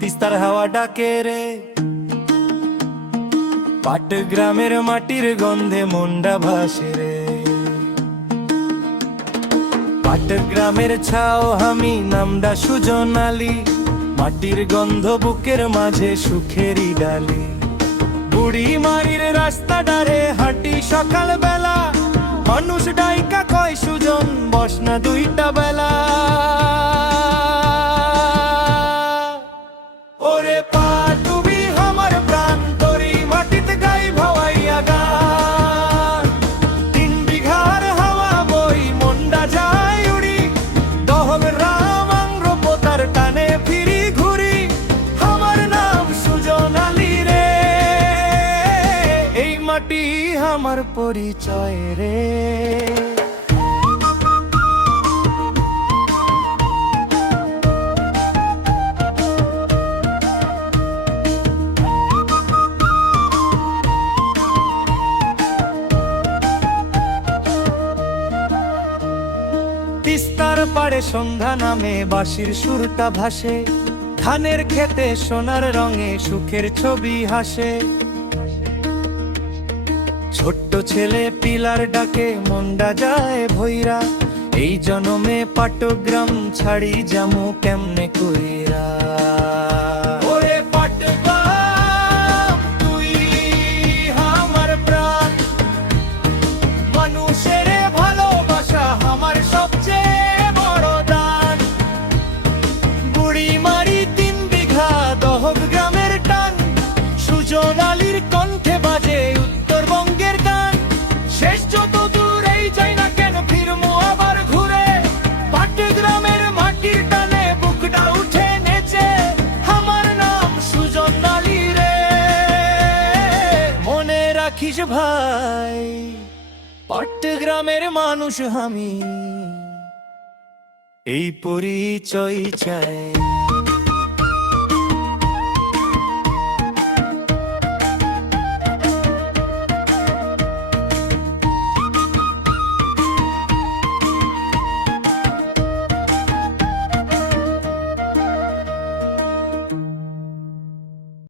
তিস্তার হাওয়া ডাকে রে, পাটগ্রামের মাটির গন্ধে মনটা ভাসে রে। পাটগ্রামের ছাও আমি, নামডা সুজন আলী, মাটির গন্ধ বুকের মাঝে সুখেরই ডালি। বুড়ি মারির রাস্তা ডারে হাঁটি সকাল বেলা, মানুষ ডাইকা কয় সুজন বস না দুইটা বেলা। ওরে পাটুবি আমার প্রাণ তোরি মাটিতে গাই ভাওয়াইয়া গান। 3 বিঘার হাওয়া বই মন্ডা যায় উড়ি, দহল রামাঙ্গ পোতার টানে ফিরি ঘুরি। আমার নাম সুজন আলী রে, এই মাটি আমার পরিচয় রে। তিস্তার পাড়ে সন্ধ্যা নামে বাঁশির সুরটা ভাসে, ধানের খেতে সোনার রঙে সুখের ছবি হাসে। ছোট্ট ছেলে পিলার ডাকে মনডা যায় ভৈরা, এই জনমে পাটগ্রাম ছাড়ি যামু কেমনে কইরা। ওরে পাটগ্রাম তুই আমার প্রাণ, মানুষের ভালোবাসা আমার সবচেয়ে বড় দান। বুড়ি মারি 3 বিঘা দহক গ্রামের টান, সুজন আলীর কণ্ঠে বাজে উত্তরবঙ্গের গান। শেষ যত দূরেই যাই না কেন ফিরমু আবার ঘুরে, পাটগ্রামের মাটির টানে বুকটা উঠে নেচে। আমার নাম সুজন আলী রে, মনে রাখিস ভাই পাটগ্রামের মানুষ আমি, এই পরিচয় চাই।